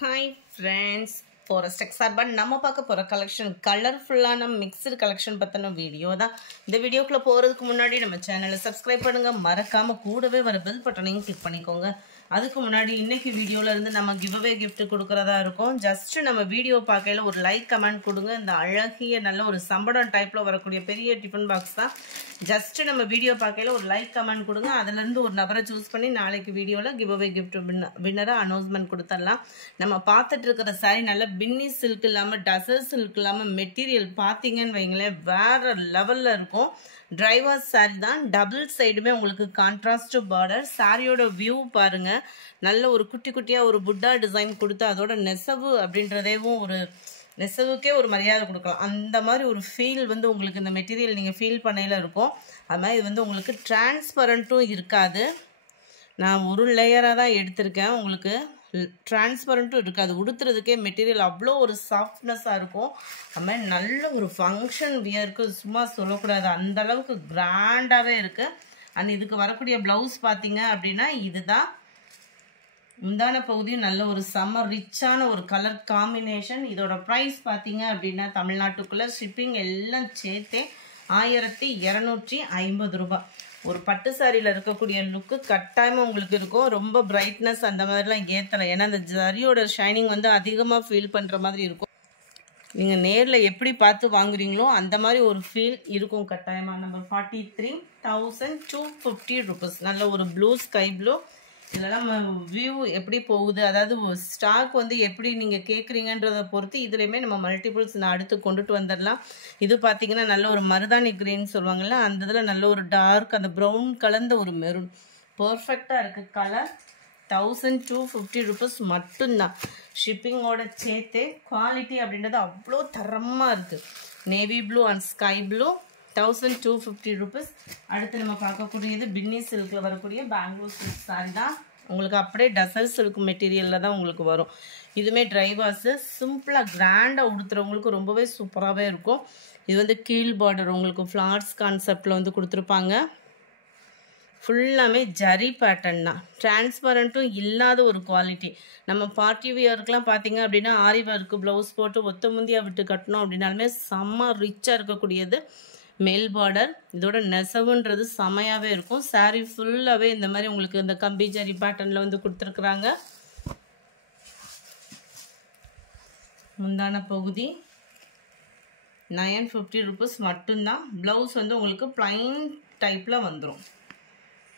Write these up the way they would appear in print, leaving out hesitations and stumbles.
Hi friends, Forest Exarban நம்ம பார்க்க போற கலெக்ஷன் கலர்ஃபுல்லான மிக்ஸ்டு கலெக்ஷன் பத்தின வீடியோ தான். இந்த வீடியோக்குள்ள போறதுக்கு முன்னாடி நம்ம சேனலை சப்ஸ்கிரைப் பண்ணுங்க, மறக்காம கூடவே வர பெல் பட்டனையும் கிளிக் பண்ணிக்கோங்க. அதுக்கு முன்னாடி இன்னைக்கு வீடியோல இருந்து நம்ம giveaway gift கொடுக்கறதா இருக்கும். ஜஸ்ட் நம்ம வீடியோ பார்க்கையில ஒரு லைக் கமெண்ட் கொடுங்க. இந்த அழகிய நல்ல ஒரு சம்படம் டைப்ல வரக்கூடிய பெரிய டிஃபன் பாக்ஸ் தான். ஜஸ்ட் நம்ம வீடியோ பார்க்கையில ஒரு லைக் கமெண்ட் கொடுங்க. அதுல இருந்து ஒரு நபரை சூஸ் பண்ணி நாளைக்கு வீடியோல giveaway gift வின்னரா அனௌன்ஸ்மென்ட் கொடுத்துடலாம். நம்ம பார்த்துட்டு இருக்கிற சாரி நல்ல பின்னி சில்க் இல்லாம டசர் சில்க் இல்லாம மெட்டீரியல் பாத்தீங்கன்னு வைங்களேன் வேற லெவல்ல இருக்கும். டிரைவர் சாரி தான், டபுள் சைடுமே உங்களுக்கு கான்ட்ராஸ்ட் பார்டர். சாரியோட வியூ பாருங்க, நல்ல ஒரு குட்டி குட்டியா ஒரு புட்டா டிசைன் கொடுத்து அதோட நெசவு அப்படின்றதேவும் ஒரு நெசவுக்கே ஒரு மரியாதை கொடுக்கலாம். அந்த மாதிரி ஒரு ஃபீல் வந்து உங்களுக்கு இந்த மெட்டீரியல் நீங்கள் ஃபீல் பண்ணையில் இருக்கும். அது மாதிரி இது வந்து உங்களுக்கு டிரான்ஸ்பரண்ட்டும் இருக்காது. நான் ஒரு லேயராக தான் எடுத்திருக்கேன். உங்களுக்கு டிரான்ஸ்பரண்ட்டும் இருக்காது. உடுத்துறதுக்கே மெட்டீரியல் அவ்வளோ ஒரு சாஃப்ட்னஸாக இருக்கும். அது மாதிரி நல்ல ஒரு ஃபங்க்ஷன் வியருக்கு சும்மா சொல்லக்கூடாது, அந்த அளவுக்கு கிராண்டாகவே இருக்குது. அண்ட் இதுக்கு வரக்கூடிய ப்ளவுஸ் பார்த்தீங்க அப்படின்னா இதுதான். முந்தான பகுதியும் நல்ல ஒரு செம்ம ரிச்சான ஒரு கலர் காம்பினேஷன். இதோட ப்ரைஸ் பார்த்தீங்க அப்படின்னா தமிழ்நாட்டுக்குள்ளே ஷிப்பிங் எல்லாம் சேர்த்தே 1250 ரூபாய். ஒரு பட்டு சாரியில் இருக்கக்கூடிய லுக்கு கட்டாயமாக உங்களுக்கு இருக்கும். ரொம்ப பிரைட்னஸ் அந்த மாதிரிலாம் ஏற்றலை, ஏன்னா அந்த ஜரியோட ஷைனிங் வந்து அதிகமாக ஃபீல் பண்ணுற மாதிரி இருக்கும். நீங்கள் நேரில் எப்படி பார்த்து வாங்குறீங்களோ அந்த மாதிரி ஒரு ஃபீல் இருக்கும் கட்டாயமாக. Number 43,250 rupees. நல்ல ஒரு ப்ளூ ஸ்கை ப்ளூ. இதெல்லாம் வியூ எப்படி போகுது, அதாவது ஸ்டாக் வந்து எப்படி நீங்கள் கேட்குறீங்கன்றதை பொறுத்து இதுலேயுமே நம்ம மல்டிபிள்ஸ் நான் அடுத்து கொண்டுட்டு வந்துடலாம். இது பார்த்தீங்கன்னா நல்ல ஒரு மருதாணி கிரீன் சொல்லுவாங்கள்ல, அந்த இதில் நல்ல ஒரு டார்க் அந்த ப்ரௌன் கலந்த ஒரு மெரூன் பர்ஃபெக்டாக இருக்குது கலர். 1250 ரூபீஸ் மட்டும்தான் ஷிப்பிங்கோட சேர்த்தே. குவாலிட்டி அப்படின்றது அவ்வளோ தரமாக இருக்குது. Navy blue and sky blue 1250 rupees. அடுத்து நம்ம பார்க்கக்கூடியது பின்னி சில்கில் வரக்கூடிய பெங்களூர் சில்க் சாரி தான். உங்களுக்கு அப்படியே டசர் சில்க் மெட்டீரியலில் தான் உங்களுக்கு வரும். இதுவுமே ட்ரைவாஸு சிம்பிளாக கிராண்டாக உடுத்துறவங்களுக்கு ரொம்பவே சூப்பராகவே இருக்கும். இது வந்து கீழ் பார்டர் உங்களுக்கு ஃப்ளார்ஸ் கான்செப்டில் வந்து கொடுத்துருப்பாங்க. ஃபுல்லாமே ஜரி பேட்டர்ன் தான், டிரான்ஸ்பரண்ட்டும் இல்லாத ஒரு குவாலிட்டி. நம்ம பார்ட்டி வியருக்குலாம் பார்த்தீங்க அப்படின்னா ஆரி ஒர்க்கு ப்ளவுஸ் போட்டு ஒத்த முந்தியாக விட்டு கட்டணும் அப்படின்னாலுமே செம்ம ரிச்சாக இருக்கக்கூடியது மேல் பார்டர். இதோட நெசவுன்றது செமையாகவே இருக்கும். சாரீ ஃபுல்லாகவே இந்த மாதிரி உங்களுக்கு இந்த கம்பி ஜரி பேட்டர்னில் வந்து கொடுத்துருக்குறாங்க. முந்தான பகுதி 950 ரூபீஸ் மட்டும்தான். ப்ளவுஸ் வந்து உங்களுக்கு பிளைன் டைப்பில் வந்துடும்.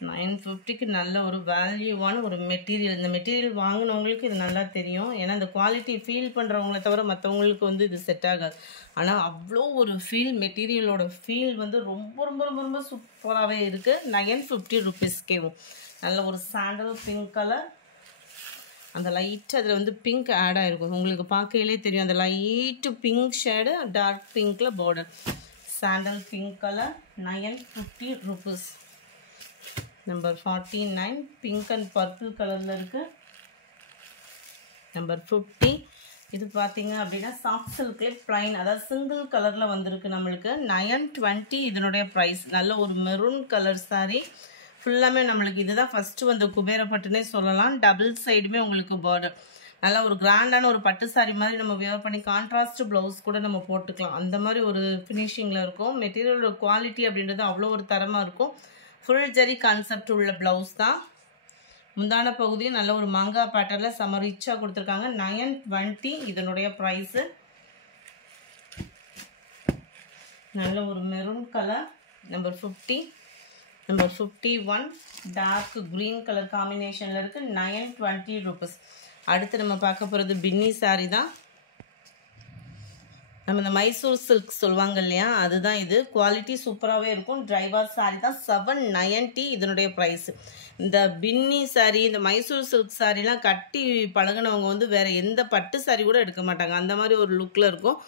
950க்கு நல்ல ஒரு வேல்யூவான ஒரு மெட்டீரியல். இந்த மெட்டீரியல் வாங்கினவங்களுக்கு இது நல்லா தெரியும், ஏன்னா இந்த குவாலிட்டி ஃபீல் பண்ணுறவங்கள தவிர மற்றவங்களுக்கு வந்து இது செட் ஆகாது. ஆனால் அவ்வளோ ஒரு ஃபீல், மெட்டீரியலோட ஃபீல் வந்து ரொம்ப ரொம்ப ரொம்ப ரொம்ப சூப்பராகவே இருக்குது. 950 ரூபீஸ்க்கேவும் நல்ல ஒரு சாண்டல் பிங்க் கலர். அந்த லைட்டு அதில் வந்து பிங்க் ஆட் ஆகிருக்கும், உங்களுக்கு பார்க்கையிலே தெரியும். அந்த லைட்டு பிங்க் ஷேடு டார்க் பிங்க்கில் border. Sandal pink colour 950 rupees. Number 49 pink and purple கலரில் இருக்குது. நம்பர் 50 இது பார்த்தீங்க அப்படின்னா சாஃப்ட் சில்க்லேயே பிளைன், அதாவது சிங்கிள் கலரில் வந்திருக்கு நம்மளுக்கு. 920 இதனுடைய ப்ரைஸ். நல்ல ஒரு மெரூன் கலர் சாரி. ஃபுல்லாமே நம்மளுக்கு இதுதான் ஃபஸ்ட்டு வந்து குபேரப்பட்டுனே சொல்லலாம். டபுள் சைடுமே உங்களுக்கு பார்டர். நல்லா ஒரு கிராண்டான ஒரு பட்டு சாரி மாதிரி நம்ம வியர் பண்ணி கான்ட்ராஸ்ட் ப்ளவுஸ் கூட நம்ம போட்டுக்கலாம். அந்த மாதிரி ஒரு ஃபினிஷிங்கில் இருக்கும். மெட்டீரியலோட குவாலிட்டி அப்படின்றது அவ்வளோ ஒரு தரமாக இருக்கும். ஃபுல் ஜரி கான்செப்ட் உள்ள ப்ளவுஸ் தான். முந்தான பகுதியும் நல்ல ஒரு மாங்கா பேட்டர்னில் செம ரிச்சாக கொடுத்துருக்காங்க. 920 இதனுடைய ப்ரைஸு. நல்ல ஒரு maroon colour. Number 50. Number 51 dark green colour காம்பினேஷனில் இருக்குது. 920 ரூபீஸ். அடுத்து நம்ம பார்க்க போகிறது பின்னி சாரி தான். நம்ம இந்த மைசூர் சில்க் சொல்லுவாங்க இல்லையா, அதுதான் இது. குவாலிட்டி சூப்பராகவே இருக்கும். டிரைவர் சாரி தான். 790 இதனுடைய ப்ரைஸு. இந்த பின்னி சாரி, இந்த மைசூர் சில்க் சாரிலாம் கட்டி பழகினவங்க வந்து வேறு எந்த பட்டு சாரி கூட எடுக்க மாட்டாங்க. அந்த மாதிரி ஒரு லுக்கில் இருக்கும்.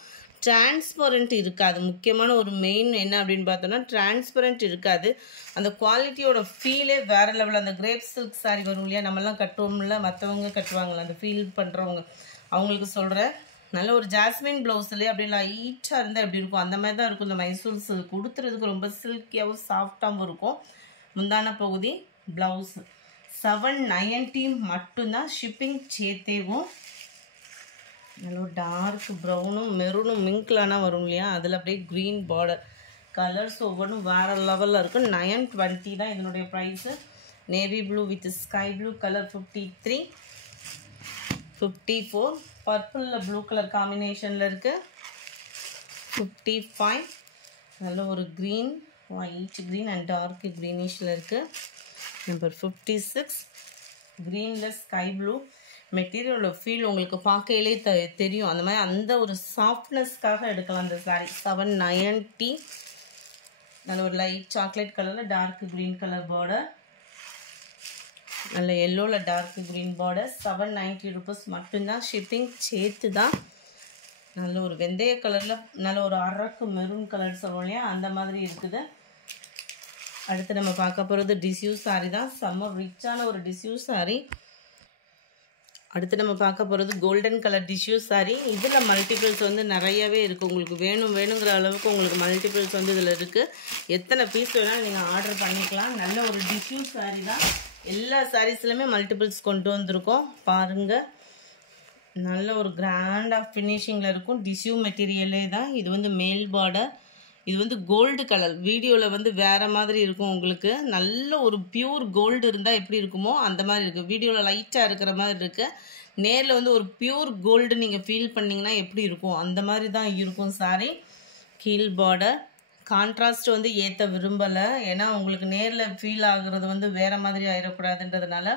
டிரான்ஸ்பரண்ட் இருக்காது. முக்கியமான ஒரு மெயின் என்ன அப்படின்னு பார்த்தோன்னா டிரான்ஸ்பரண்ட் இருக்காது. அந்த குவாலிட்டியோட ஃபீலே வேறு லெவலில். அந்த கிரேப் சில்க் சாரி வரும் இல்லையா, நம்மலாம் கட்டுவோம்ல, மற்றவங்க கட்டுவாங்களா, அந்த ஃபீல் பண்ணுறவங்க அவங்களுக்கு சொல்கிறேன். நல்ல ஒரு ஜாஸ்மின் ப்ளவுஸ்லேயே அப்படி லைட்டாக இருந்தால் எப்படி இருக்கும் அந்த மாதிரி தான் இருக்கும். இந்த மைசூர் சில்க் கொடுத்துறதுக்கு ரொம்ப சில்கியாகவும் சாஃப்டாகவும் இருக்கும். முந்தான பகுதி ப்ளவுஸ் 790 மட்டும்தான். ஷிப்பிங் சேர்த்தேவும் நல்ல டார்க் ப்ரௌனும் மெரூனும் மிங்க்லானா வரும் இல்லையா, அதில் அப்படியே க்ரீன் பார்டர். கலர்ஸ் ஒவ்வொன்றும் வேறு லெவலில் இருக்கும். 920 தான் இதனுடைய price. Navy blue with sky blue colour 53, 54. பர்பிளில் ப்ளூ கலர் காம்பினேஷனில் இருக்குது 55. நல்ல ஒரு green, white green and dark க்ரீனிஷில் இருக்குது. நம்பர் 56 க்ரீனில் ஸ்கை ப்ளூ. மெட்டீரியலோட ஃபீல் உங்களுக்கு பார்க்கையிலே தெரியும். அந்த மாதிரி அந்த ஒரு சாஃப்ட்னஸ்க்காக எடுக்கலாம் அந்த சாரீ. 790. நல்ல ஒரு லைட் சாக்லேட் கலரில் டார்க் க்ரீன் கலர் பார்டர், நல்ல எல்லோவில் டார்க் க்ரீன் பார்டர். 790 ருபீஸ் மட்டும்தான். ஷிப்பிங் சேர்த்து தான். நல்ல ஒரு வெந்தய கலரில் நல்ல ஒரு அரக்கு மெரூன் கலர் சொல்லுவோம் இல்லையா, அந்த மாதிரி இருக்குது. அடுத்து நம்ம பார்க்க போகிறது டிஷ்யூ சாரீ தான். செம்ம ரிச்சான ஒரு டிஷ்யூ சாரீ. அடுத்து நம்ம பார்க்க போகிறது கோல்டன் கலர் டிஷ்யூ சாரீ. இதில் மல்டிபிள்ஸ் வந்து நிறையவே இருக்குது. உங்களுக்கு வேணுங்கிற அளவுக்கு உங்களுக்கு மல்டிபிள்ஸ் வந்து இதில் இருக்குது. எத்தனை பீஸ் வேணாலும் நீங்கள் ஆர்டர் பண்ணிக்கலாம். நல்ல ஒரு டிஷ்யூ சாரீ தான். எல்லா சாரீஸ்லையுமே மல்டிபிள்ஸ் கொண்டு வந்திருக்கோம் பாருங்கள். நல்ல ஒரு கிராண்ட் ஆஃப் ஃபினிஷிங்கில் இருக்கும். டிஷ்யூ மெட்டீரியலே தான். இது வந்து மேல் பார்டர். இது வந்து கோல்டு கலர். வீடியோவில் வந்து வேறு மாதிரி இருக்கும் உங்களுக்கு. நல்ல ஒரு பியூர் கோல்டு இருந்தால் எப்படி இருக்குமோ அந்த மாதிரி இருக்குது. வீடியோவில் லைட்டாக இருக்கிற மாதிரி இருக்குது. நேரில் வந்து ஒரு பியூர் கோல்டு நீங்கள் ஃபீல் பண்ணிங்கன்னா எப்படி இருக்கும் அந்த மாதிரி தான் இருக்கும் சாரி. கீழ் பார்டர் கான்ட்ராஸ்ட் வந்து ஏற்ற விரும்பலை. ஏன்னா உங்களுக்கு நேரில் ஃபீல் ஆகுறது வந்து வேறு மாதிரி ஆயிடக்கூடாதுன்றதுனால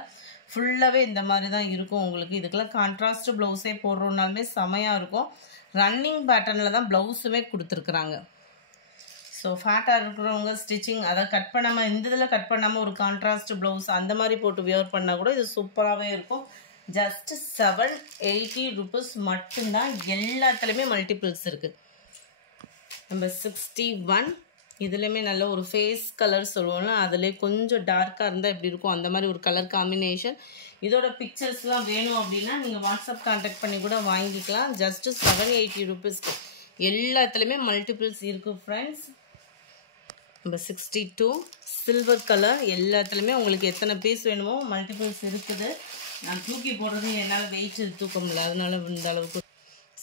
ஃபுல்லாகவே இந்த மாதிரி தான் இருக்கும் உங்களுக்கு. இதுக்கெல்லாம் கான்ட்ராஸ்ட் ப்ளவுஸே போடுறோன்னாலுமே செமையாக இருக்கும். ரன்னிங் பேட்டர்னில் தான் ப்ளவுஸுமே கொடுத்துருக்குறாங்க. ஸோ ஃபேட்டாக இருக்கிறவங்க ஸ்டிச்சிங் அதை கட் பண்ணாமல், இந்த இதில் கட் பண்ணாமல் ஒரு கான்ட்ராஸ்ட் ப்ளவுஸ் அந்த மாதிரி போட்டு வியர் பண்ணால் கூட இது சூப்பராகவே இருக்கும். ஜஸ்ட் 780 ருபீஸ் மட்டும்தான். எல்லாத்துலேயுமே மல்டிபிள்ஸ் இருக்குது. நம்பர் 61 இதுலேயுமே நல்ல ஒரு ஃபேஸ் கலர் சொல்லுவோம்ல, அதிலே கொஞ்சம் டார்க்காக இருந்தால் எப்படி இருக்கும் அந்த மாதிரி ஒரு கலர் காம்பினேஷன். இதோட பிக்சர்ஸ்லாம் வேணும் அப்படின்னா நீங்கள் வாட்ஸ்அப் கான்டாக்ட் பண்ணி கூட வாங்கிக்கலாம். ஜஸ்ட்டு 780 ருபீஸ்க்கு எல்லாத்துலேயுமே மல்டிபிள்ஸ் இருக்குது ஃப்ரெண்ட்ஸ். Number 62 silver colour. எல்லாத்துலேயுமே உங்களுக்கு எத்தனை பீஸ் வேணுமோ மல்டிபிள்ஸ் இருக்குது. நான் தூக்கி போடுறது என்னால் வெயிட் தூக்க முடியல, அதனால இந்த அளவுக்கு.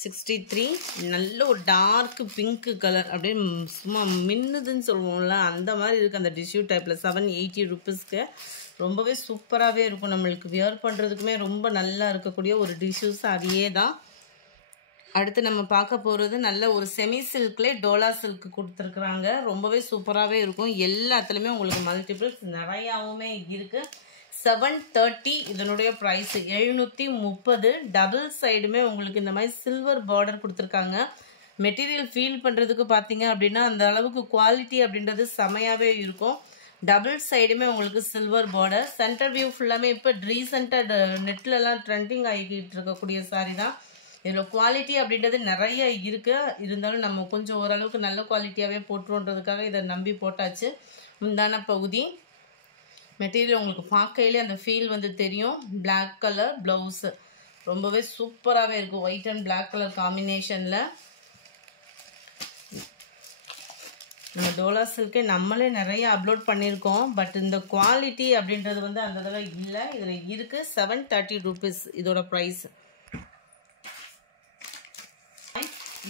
63 நல்ல ஒரு டார்க் பிங்க் கலர். அப்படியே சும்மா மின்னுதுன்னு சொல்லுவோம்ல அந்த மாதிரி இருக்குது அந்த டிஷ்யூ டைப்பில். 780 ருபீஸ்க்கு ரொம்பவே சூப்பராகவே இருக்கும். நம்மளுக்கு வியர் பண்ணுறதுக்குமே ரொம்ப நல்லா இருக்கக்கூடிய ஒரு டிஷ்யூ சாரியே தான். அடுத்து நம்ம பார்க்க போகிறது நல்ல ஒரு செமி சில்க்லேயே டோலா சில்க் கொடுத்துருக்குறாங்க. ரொம்பவே சூப்பராகவே இருக்கும். எல்லாத்துலேயுமே உங்களுக்கு மல்டிபிள்ஸ் நிறையாவுமே இருக்குது. 730 இதனுடைய ப்ரைஸ். 730. டபுள் சைடுமே உங்களுக்கு இந்த மாதிரி சில்வர் பார்டர் கொடுத்துருக்காங்க. மெட்டீரியல் ஃபீல் பண்ணுறதுக்கு பார்த்தீங்க அப்படின்னா அந்த அளவுக்கு குவாலிட்டி அப்படின்றது செமையாகவே இருக்கும். டபுள் சைடுமே உங்களுக்கு சில்வர் பார்டர். சென்டர் வியூ ஃபுல்லாமே இப்போ ரீசெண்டாக நெட்லலாம் ட்ரெண்டிங் ஆகிக்கிட்டு இருக்கக்கூடிய சாரி தான். இதில் குவாலிட்டி அப்படின்றது நிறைய இருக்குது. இருந்தாலும் நம்ம கொஞ்சம் ஓரளவுக்கு நல்ல குவாலிட்டியாகவே போட்டுருன்றதுக்காக இதை நம்பி போட்டாச்சு. முந்தான பகுதி மெட்டீரியல் உங்களுக்கு பார்க்கையிலே அந்த ஃபீல் வந்து தெரியும். பிளாக் கலர் ப்ளவுஸு ரொம்பவே சூப்பராகவே இருக்கும். ஒயிட் அண்ட் பிளாக் கலர் காம்பினேஷனில். நம்ம டோலா சில்கே நம்மளே நிறைய அப்லோட் பண்ணியிருக்கோம். பட் இந்த குவாலிட்டி அப்படின்றது வந்து அந்த தடவை இல்லை. இதில் இருக்குது. 730 ருபீஸ் இதோட ப்ரைஸ்.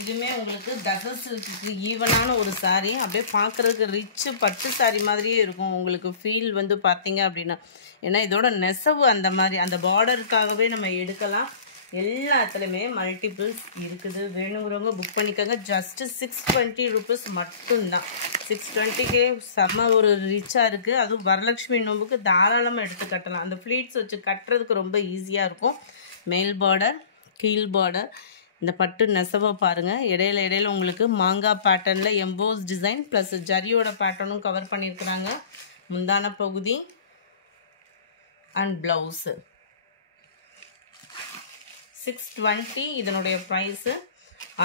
இதுவுமே உங்களுக்கு டசர் சில்க்கு ஈவனான ஒரு சாரீ. அப்படியே பார்க்குறதுக்கு ரிச்சு பட்டு சாரீ மாதிரியே இருக்கும் உங்களுக்கு ஃபீல் வந்து பார்த்தீங்க அப்படின்னா. ஏன்னா இதோட நெசவு அந்த மாதிரி அந்த பார்டருக்காகவே நம்ம எடுக்கலாம். எல்லாத்துலேயுமே மல்டிபிள்ஸ் இருக்குது. வேணுங்கிறவங்க புக் பண்ணிக்கோங்க. ஜஸ்ட்டு 620 ருபீஸ் மட்டும்தான். 620க்கே செம்ம ஒரு ரிச்சாக இருக்குது. அதுவும் வரலட்சுமி நோம்புக்கு தாராளமாக எடுத்து கட்டலாம். அந்த ஃப்ளீட்ஸ் வச்சு கட்டுறதுக்கு ரொம்ப ஈஸியாக இருக்கும். மேல் பார்டர் கீழ் பார்டர். இந்த பட்டு நெசவை பாருங்கள். இடையில உங்களுக்கு மாங்காய் பேட்டர்னில் எம்போஸ் டிசைன் ப்ளஸ் ஜரியோட பேட்டர்னும் கவர் பண்ணியிருக்கிறாங்க. முந்தான பகுதி அண்ட் ப்ளவுஸு. 620 இதனுடைய ப்ரைஸு.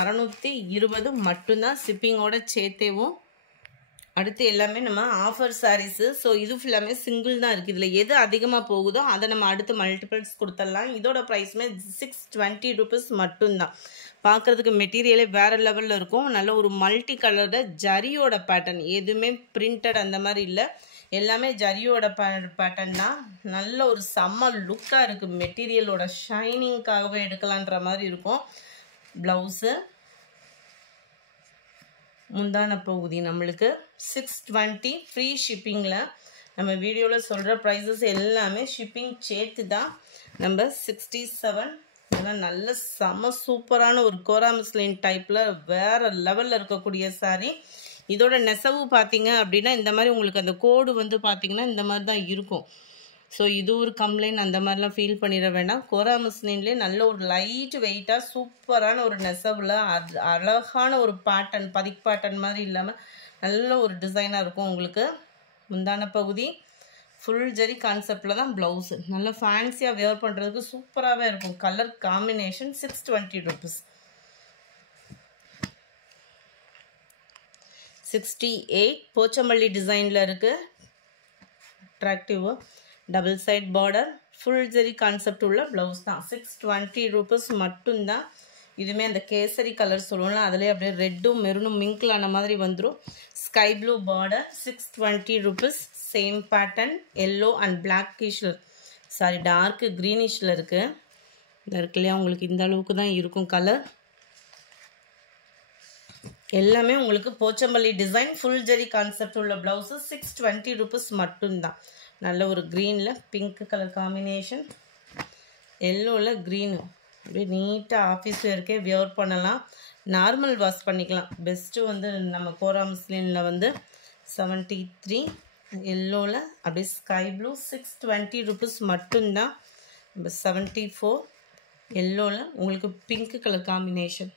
620 மட்டும்தான் ஷிப்பிங்கோட சேர்த்தேவும். அடுத்து எல்லாமே நம்ம ஆஃபர் சாரீஸு. ஸோ இது ஃபுல்லாமே சிங்கிள் தான் இருக்குது. இதில் எது அதிகமாக போகுதோ அதை நம்ம அடுத்து மல்டிபிள்ஸ் கொடுத்துடலாம். இதோட ப்ரைஸுமே 620 ருபீஸ் மட்டும்தான். பார்க்குறதுக்கு மெட்டீரியலே வேறு லெவலில் இருக்கும். நல்ல ஒரு மல்டி கலரோட ஜரியோட பேட்டர்ன், எதுவுமே பிரிண்டட் அந்த மாதிரி இல்லை. எல்லாமே ஜரியோட பேட்டர்ன் தான். நல்ல ஒரு செம்ம லுக்காக இருக்குது. மெட்டீரியலோட ஷைனிங்காகவே எடுக்கலான்ற மாதிரி இருக்கும். ப்ளவுஸு முந்தான பகுதி நம்மளுக்கு 620 ஃப்ரீ ஷிப்பிங்கில். நம்ம வீடியோவில் சொல்கிற ப்ரைஸஸ் எல்லாமே ஷிப்பிங் சேர்த்து தான். நம்பர் 67. இதெல்லாம் நல்ல செம்ம சூப்பரான ஒரு கோரா மஸ்லின் டைப்பில் வேறு லெவலில் இருக்கக்கூடிய சாரீ. இதோட நெசவு பார்த்தீங்க அப்படின்னா இந்த மாதிரி உங்களுக்கு அந்த கோடு வந்து பார்த்தீங்கன்னா இந்த மாதிரி தான் இருக்கும். ஸோ இது ஒரு கம்ப்ளைண்ட் அந்த மாதிரிலாம் ஃபீல் பண்ணிட வேண்டாம். கோரா மஸ்லின்லேயே நல்ல ஒரு லைட் வெயிட்டாக சூப்பரான ஒரு நெசவில் அழகான ஒரு பேட்டர்ன், பதிக் பேட்டர்ன் மாதிரி இல்லாமல் நல்ல ஒரு டிசைனாக இருக்கும். உங்களுக்கு முந்தான பகுதி ஃபுல் ஜரி கான்செப்டில் தான் ப்ளவுஸு. நல்லா ஃபேன்சியாக வியர் பண்ணுறதுக்கு சூப்பராகவே இருக்கும். Colour combination 620 rupees. 68 போச்சமல்லி டிசைனில் இருக்குது. அட்ராக்டிவாக double side border full zari concept உள்ள ப்ளவுஸ் தான். 620 ருபீஸ் மட்டும்தான். இதுவுமே அந்த கேசரி கலர் சொல்லுவோம்ல, அதிலே அப்படியே ரெட்டும் மெரூனும் மிங்கிள் ஆன மாதிரி வந்துடும். Sky blue border 620 rupees. Same pattern yellow and பிளாக்கிஷில், சாரி டார்க் க்ரீனிஷில் இருக்குது. இந்த இருக்கு இல்லையா, உங்களுக்கு இந்த அளவுக்கு தான் இருக்கும் கலர். எல்லாமே உங்களுக்கு Pochampalli design full zari concept உள்ள ப்ளவுஸு 620 ருபீஸ் மட்டும்தான். நல்ல ஒரு க்ரீனில் பிங்க் கலர் காம்பினேஷன், எல்லோவில் க்ரீனு. அப்படியே நீட்டாக ஆஃபீஸ் வேர்க்கே வியர் பண்ணலாம். நார்மல் வாஷ் பண்ணிக்கலாம். பெஸ்ட்டு வந்து நம்ம கோரா மஸ்லினில் வந்து 73 எல்லோவில் அப்படியே ஸ்கை ப்ளூ 620 ருபீஸ் மட்டும்தான். நம்ம 74 எல்லோவில் உங்களுக்கு பிங்க் கலர் காம்பினேஷன்.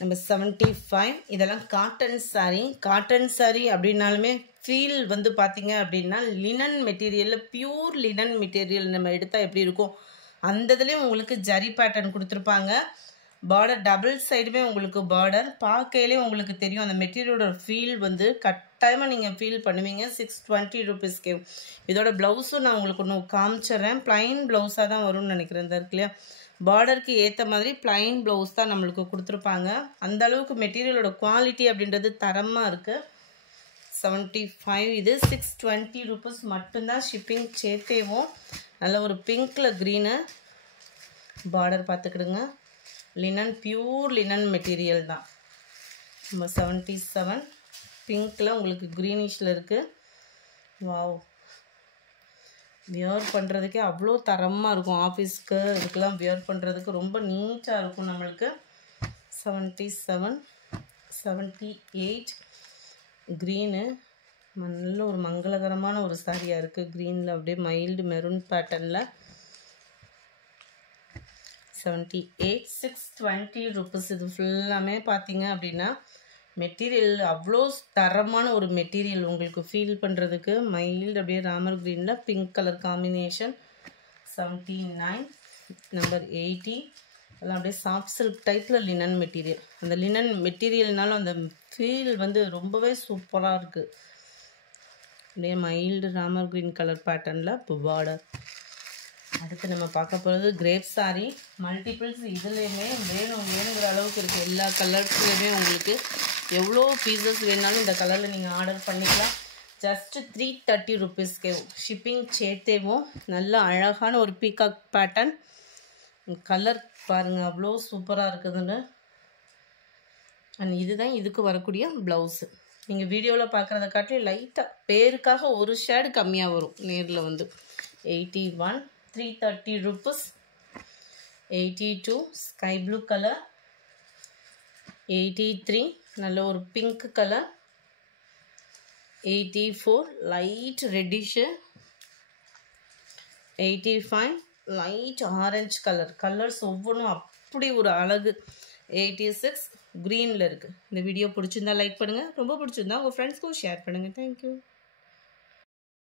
நம்ம 75 இதெல்லாம் காட்டன் சாரீ. காட்டன் சாரீ அப்படின்னாலுமே ஃபீல் வந்து பார்த்தீங்க அப்படின்னா லினன் மெட்டீரியலில், பியூர் லினன் மெட்டீரியல் நம்ம எடுத்தால் எப்படி இருக்கும் அந்த இதுலேயும் உங்களுக்கு ஜரி பேட்டர்ன் கொடுத்துருப்பாங்க. பார்டர் டபுள் சைடுமே உங்களுக்கு பார்டர் பார்க்கையிலே உங்களுக்கு தெரியும். அந்த மெட்டீரியலோட ஃபீல் வந்து கட்டாயமாக நீங்கள் ஃபீல் பண்ணுவீங்க. 620 ருபீஸ்க்கு. இதோட ப்ளவுஸும் நான் உங்களுக்கு ஒன்று காமிச்சிட்றேன். ப்ளைன் ப்ளவுஸாக தான் வரும்னு நினைக்கிறேன். இந்த இருக்கு இல்லையா, பார்டருக்கு ஏற்ற மாதிரி ப்ளைன் ப்ளவுஸ் தான் நம்மளுக்கு கொடுத்துருப்பாங்க. அந்த அளவுக்கு மெட்டீரியலோட குவாலிட்டி அப்படின்றது தரமாக இருக்குது. 75 இது 620 ருபீஸ் மட்டும்தான். ஷிப்பிங் சேர்த்தேவும். நல்ல ஒரு பிங்க்கில் க்ரீனு பார்டர் பார்த்துக்கிடுங்க. லினன், பியூர் லினன் மெட்டீரியல் தான். நம்ம 77 பிங்க்கில் உங்களுக்கு க்ரீனிஷில் இருக்குது. வாவ், வியர் பண்ணுறதுக்கே அவ்வளோ தரமாக இருக்கும். ஆஃபீஸ்க்கு இதுக்கெல்லாம் வியர் பண்ணுறதுக்கு ரொம்ப நீட்டாக இருக்கும் நம்மளுக்கு. 77 78 க்ரீனு நல்ல ஒரு மங்களகரமான ஒரு சாரியாக இருக்குது. க்ரீனில் அப்படியே மைல்டு மெரூன் பேட்டர்னில். 78 620 ருபீஸ். இது ஃபுல்லாமே பார்த்தீங்க அப்படின்னா மெட்டீரியல் அவ்வளோ தரமான ஒரு மெட்டீரியல் உங்களுக்கு ஃபீல் பண்ணுறதுக்கு. மைல்டு அப்படியே ராமர் க்ரீனில் பிங்க் கலர் காம்பினேஷன். 79 நம்பர் 80 எல்லாம் அப்படியே சாஃப்ட் சில்க் டைப்பில் லினன் மெட்டீரியல். அந்த லினன் மெட்டீரியல்னாலும் அந்த ஃபீல் வந்து ரொம்பவே சூப்பராக இருக்குது. அப்படியே மைல்டு ராமர் க்ரீன் கலர் பேட்டர்னில் இப்போ பார்டர். அடுத்து நம்ம பார்க்க போகிறது கிரேப் சாரீ. மல்டிபிள்ஸ் இதுலேயுமே வேணுங்கிற அளவுக்கு இருக்குது. எல்லா கலர்ஸ்லேயுமே உங்களுக்கு எவ்வளோ பீசஸ் வேணாலும் இந்த கலரில் நீங்கள் ஆர்டர் பண்ணிக்கலாம். ஜஸ்ட் 330 ருபீஸ்க்கே ஷிப்பிங் சேர்த்தேவும். நல்ல அழகான ஒரு பீகாக் பேட்டர்ன். கலர் பாருங்கள் அவ்வளோ சூப்பராக இருக்குதுன்னு. அண்ட் இதுதான் இதுக்கு வரக்கூடிய ப்ளவுஸு. நீங்கள் வீடியோவில் பார்க்குறத காட்டிலும் லைட்டாக பேருக்காக ஒரு ஷேடு கம்மியாக வரும். நேரில் வந்து 81 330 ருபீஸ். 82 sky blue colour. 83 நல்ல ஒரு pink colour. 84 light reddish. 85 light orange colour. Colours ஒவ்வொன்றும் அப்படி ஒரு அழகு. 86 க்ரீனில் இருக்குது. இந்த வீடியோ பிடிச்சிருந்தா லைக் பண்ணுங்கள். ரொம்ப பிடிச்சிருந்தா உங்கள் ஃப்ரெண்ட்ஸ்க்கும் ஷேர் பண்ணுங்கள். தேங்க்யூ.